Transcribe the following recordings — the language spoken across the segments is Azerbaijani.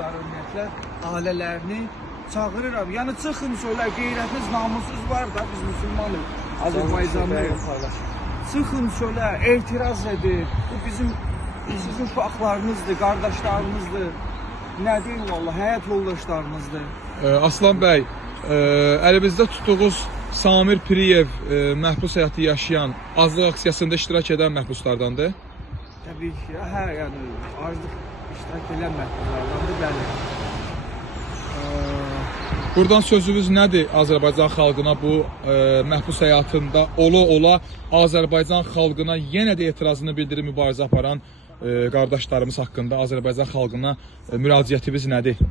qardaşları ümumiyyətlə ailələrini çağırıram. Yəni çıxın söylə, qeyrətiniz, namussuz var da biz müsəlmanıq, Azərbaycanlıyıq. Çıxın söylə, etiraz edin. Bu bizim sizin uşaqlarınızdır, qardaşlarınızdır. Nə deyim valla, həyat yoldaşlarınızdır. Aslan bəy, əlimizdə tutduğunuz Samir Piriyev məhbus həyatı yaşayan, azlıq aksiyasında iştirak edən məhbuslardandır. Təbii ki, hə, yəni azlıq iştirak edən məhbuslardandır, bəli. Buradan sözünüz nədir Azərbaycan xalqına bu məhbus həyatında ola Azərbaycan xalqına yenə də etirazını bildirib mübarizə aparan qardaşlarımız haqqında Azərbaycan xalqına müraciətiniz nədir?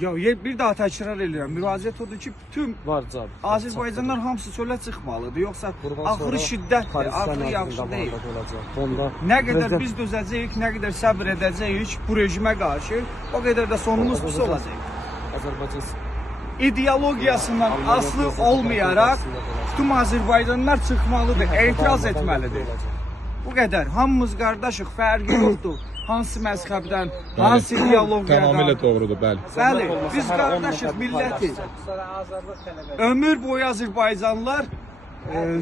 Ya bir daha təkrar edirəm. Müraciət odur ki, bütün Azərbaycanlar hamısı çölə çıxmalıdır. Yoxsa axırı şiddətdir, axırı yaxşı deyil. Nə qədər biz dözəcəyik, nə qədər səbr edəcəyik bu rejimə qarşı, o qədər də sonumuz pis olacaq. İdeologiyasından aslı olmayaraq bütün Azərbaycanlar çıxmalıdır, etiraz etməlidir. Bu qədər. Hamımız qardaşıq, fərqi yoxdur. Hansı məzhəbdən, hansı ideologiyadan. Tamamilə doğrudur, bəli. Bəli, biz qardaşıq, millətik. Ömür boyu Azərbaycanlılar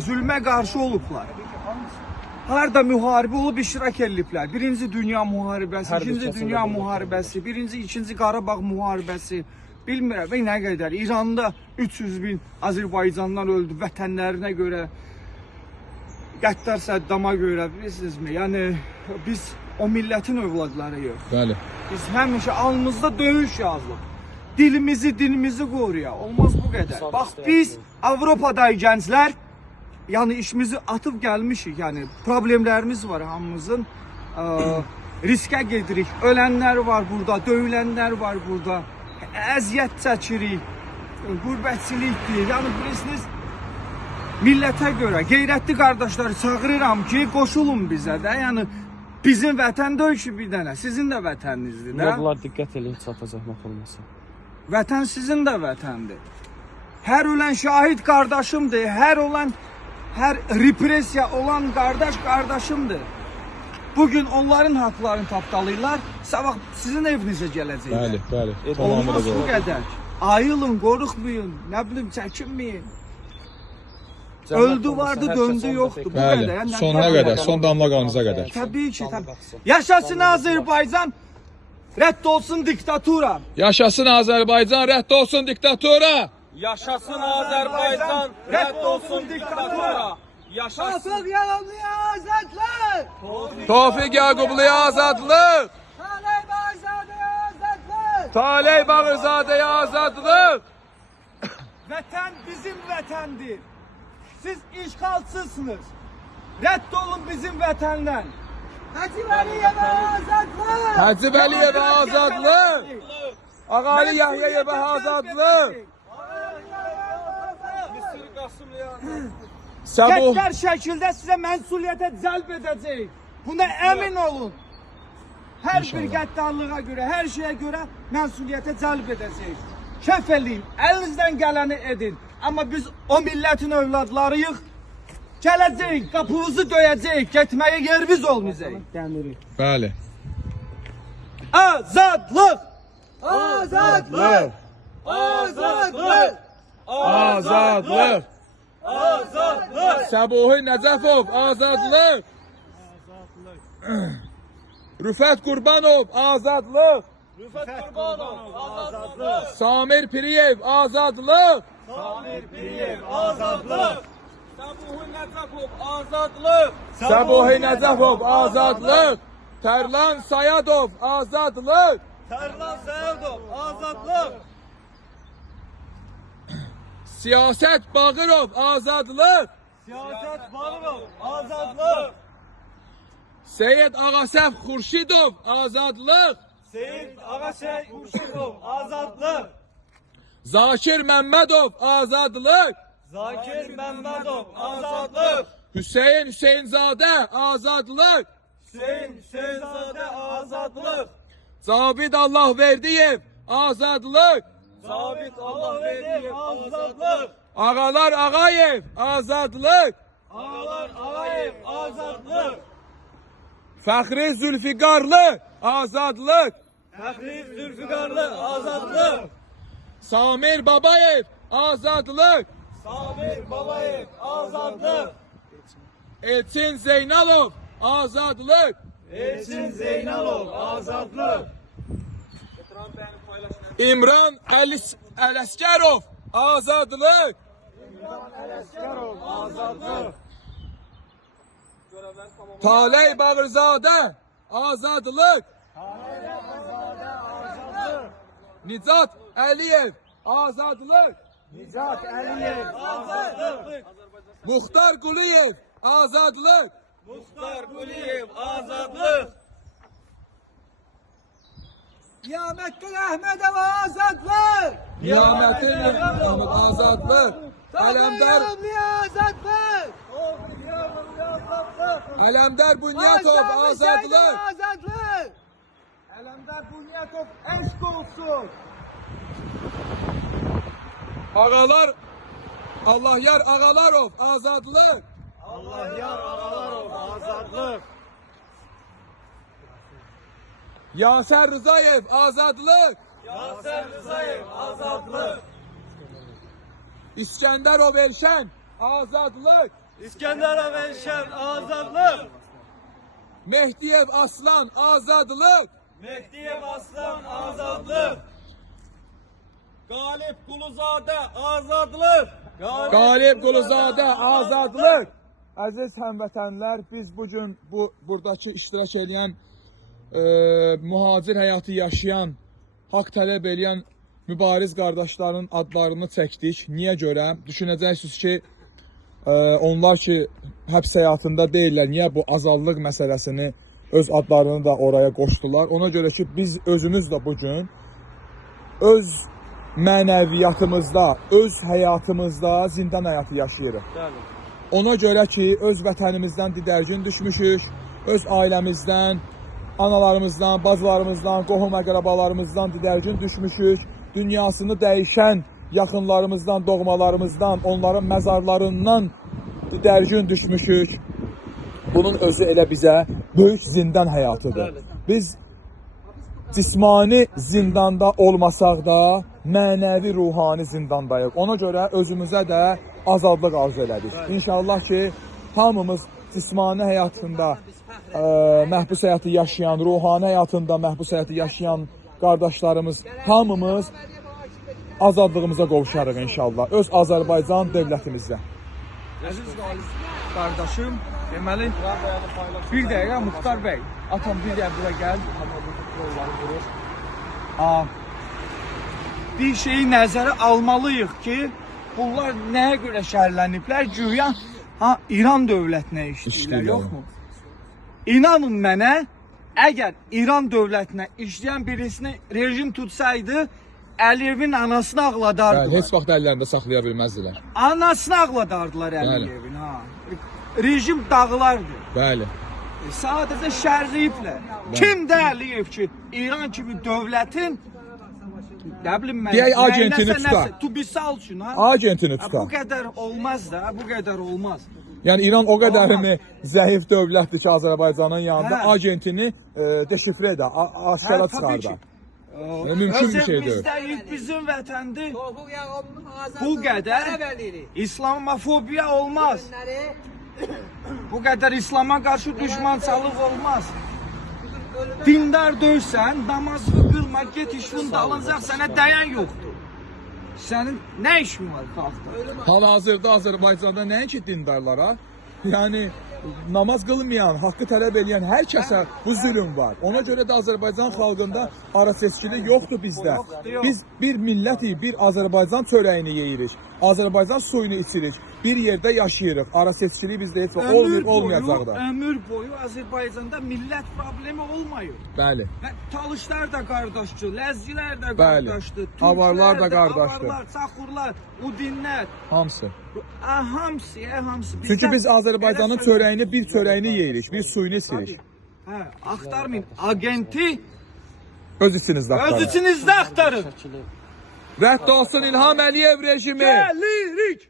zülmə qarşı olublar. Harada müharibə olub iştirak ediblər. Birinci Dünya müharibəsi, ikinci Dünya müharibəsi, birinci, ikinci Qarabağ müharibəsi. Bilmirəm, nə qədər. İranda 300 min Azərbaycanlılar öldü vətənlərinə görə. Qəddar Səddama görə, bilirsinizmi? Yəni, biz o millətin övladlarıyıq. Bəli. Biz həmişə alnımızda döyüş yazılıb. Dilimizi, dinimizi qoruyaq. Olmaz bu qədər. Bax, biz Avropadayı gənclər, yəni işimizi atıb gəlmişik. Yəni, problemlərimiz var hamımızın. Riskə gedirik. Ölənlər var burada, döyülənlər var burada. Əziyyət çəkirik. Qürbətçilikdir. Yəni, bilirsiniz, millətə görə, qeyrətli qardaşları çağırıram ki, qoşulun bizə də. Yəni, bizim vətən döyüşü bir dənə, sizin də vətəninizdir də. Bunlar diqqət eləyib çatacaq olmasa. Vətən sizin də vətəndir. Hər ölən şahid qardaşımdır, hər repressiya olan qardaşımdır. Bugün onların haqlarını tapdalayırlar, sabah sizin evinizə gələcəklər. Bəli. Olmaz bu qədər. Ayılın, qorxmayın, nə bilim, çəkinməyin. Öldü vardı, döndü yoxdur. Bu qədər. Bəli, sonuna qədər, son damla qanınıza qədər. Təbii ki, təbii. Yaşasın Azərbaycan, rədd olsun diktatura. Yaşasın Azərbaycan, rədd olsun diktatura. Yaşasın Azərbaycan, rədd olsun diktatura. Yaşasın Yaqubluya azadlıq. Tofiq Yaqubluya azadlıq. Taley Bağırzadəyə azadlıq. Vətən bizim vətəndir. Siz işğalçısınız. Rədd olun bizim vətəndən. Hacı Vəliyevə azadlıq. Hacı Vəliyevə azadlıq. Ağali Yahyayevə azadlıq. Qəddar şəkildə sizə məsuliyyətə cəlb edəcəyik. Buna əmin olun. Hər bir qəddarlığa görə, hər şeyə görə məsuliyyətə cəlb edəcəyik. Kəf eləyin, əlinizdən gələni edin. Amma biz o millətin övladlarıyıq. Gələcəyik, qapınızı döyəcəyik, getməyə yerimiz olmayacaq. Bəli. Azadlıq! Azadlıq! Azadlıq! Azadlıq! Azadlıq! Səbuhi Nəcəfov, azadlıq! Rüfət Qurbanov, azadlıq! Rüfət Qurbanov, azadlıq! Samir Piriyev, azadlıq! Samir Piriyev, azadlıq! Səbuhi Nəcəfov, azadlıq! Səbuhi Nəcəfov, azadlıq! Tərlan Sayadov, azadlıq! Tərlan Sayadov, azadlıq! Siyasət Bağırov, azadlıq! Siyasət Bağırov, azadlıq! Seyid Ağasəf Xurşidov, azadlıq! Seyid Ağasəf Xurşidov, azadlıq! Zakir Məmmədov, azadlıq! Zakir Məmmədov, azadlıq! Hüseyin Hüseynzadə, azadlıq! Hüseyin Hüseynzadə, azadlıq! Cavid Allahverdiyev, azadlıq! Cavid Allahverdiyev, azadlıq! Ağalar Ağayev, azadlıq! Ağalar Ağayev, azadlıq! Fəxri Zülfiqarlı, azadlıq! Fəxri Zülfüqarlı azadlıq. Samir Babayev azadlıq. Samir Babayev azadlıq. Elçin Zeynalov azadlıq. Elçin Zeynalov azadlıq. İmran Ələsgərov azadlıq. Ələsgərov azadlıq. Taley Bağırzadə azadlıq. Nicat Əliyev azadlıq. Nicat Əliyev azadlıq. Muxtar Quliyev azadlıq. Muxtar Quliyev azadlıq. Niyamettin Əhmədov azadlıq. Niyamətin Əhmədov azadlıq. Ələmdar Bunyatov azadlıq. Azadlıq. Ələmdar Bunyatov eşq olsun. Ağalar Allahyar Ağalarov azadlıq. Allahyar Ağalarov azadlıq. Yasər Rızayev azadlıq. Yasər Rızayev azadlıq. İskəndərov Elşən azadlıq. İskəndərov Elşən azadlıq. Mehdiyev Aslan azadlıq. Mehdiyev Aslan azadlıq. Qalib Quluzadə azadlıq. Qalib Quluzadə azadlıq. Əziz həmvətənlər, biz bugün buradakı iştirak edən mühacir həyatı yaşayan, haqq tələb edən mübariz qardaşların adlarını çəkdik. Niyə görə? Düşünəcəksiniz ki, onlar ki, həbs həyatında deyirlər, niyə bu azadlıq məsələsini, öz adlarını da oraya qoşdular. Ona görə ki, biz özümüz də bugün öz mənəviyyatımızda, öz həyatımızda zindan həyatı yaşayırıq. Ona görə ki, öz vətənimizdən didərgin düşmüşük, öz ailəmizdən, analarımızdan, bacılarımızdan, qohum-əqrabalarımızdan didərgin düşmüşük, dünyasını dəyişən yaxınlarımızdan, doğmalarımızdan, onların məzarlarından didərgin düşmüşük. Bunun özü elə bizə böyük zindan həyatıdır. Biz cismani zindanda olmasaq da, mənəvi, ruhani zindandayıq. Ona görə özümüzə də azadlıq arzu elədik. İnşallah ki, hamımız cismani həyatında məhbus həyatı yaşayan, ruhani həyatında məhbus həyatı yaşayan qardaşlarımız, hamımız azadlığımıza qovuşarıq inşallah. Öz Azərbaycan dövlətimizdə. Əziz qardaşım, deməli, bir dəqiqə Muxtar bəy, atam bir dəqiqə bura gəl. Bir şeyi nəzərə almalıyıq ki, bunlar nəyə görə şərləniblər? Güya İran dövlətinə işləyirlər, yoxmu? İnanın mənə, əgər İran dövlətinə işləyən birisini rejim tutsaydı, Əliyevin anasını ağladardılar. Heç vaxt əllərində saxlaya bilməzdilər. Anasını ağladardılar Əliyevin. Rejim dağılardı. Bəli. Sadəcə şərləyiblər. Kim də Əliyev ki, İran kimi dövlətin nə bilim mən, deyək agentini tutar. Tubisal üçün, Agentini tutar. Bu qədər olmaz da, bu qədər olmaz. Yəni İran o qədərini zəif dövlətdir ki, Azərbaycanın yanında agentini deşifrə edə, aşkara çıxarda. Mümkün bir şey deyil. Bizim vətəndir. Bu qədər İslamofobiya olmaz. Bu qədər İslama qarşı düşmançılıq olmaz. Dindar döysən, namazı qılma, get işin dalınca sənə dayan yoxdur. Sənin nə işin var xalqda? Hal-hazırda Azərbaycanda nəinki dindarlara, yəni namaz qılmayan, haqqı tələb edən hər kəsə bu zülm var. Ona görə də Azərbaycan xalqında araseçkilik yoxdur bizdə. Biz bir millətik, bir Azərbaycan çörəyini yeyirik. Azərbaycan suyunu içirik. Bir yerdə yaşayırıq. Araseçkilik bizdə heç vaxt olmayıb, olmayacaq da. Ömür boyu Azərbaycanda millət problemi olmayıb. Bəli. Talışlar da qardaşdır, ləzgilər də Bəli. qardaşdır, Avarlar da qardaşdır. Avarlar, çaxurlar, udinlər. Hamısı. Hamısı. Çünki biz Azərbaycanın çörəyini, bir çörəyini yeyirik, bir suyunu içirik. Axtarmayın, agenti Öz içinizdə axtarın. öz içinizdə axtarın. Rədd olsun İlham Əliyev rejimi. Gəlirik.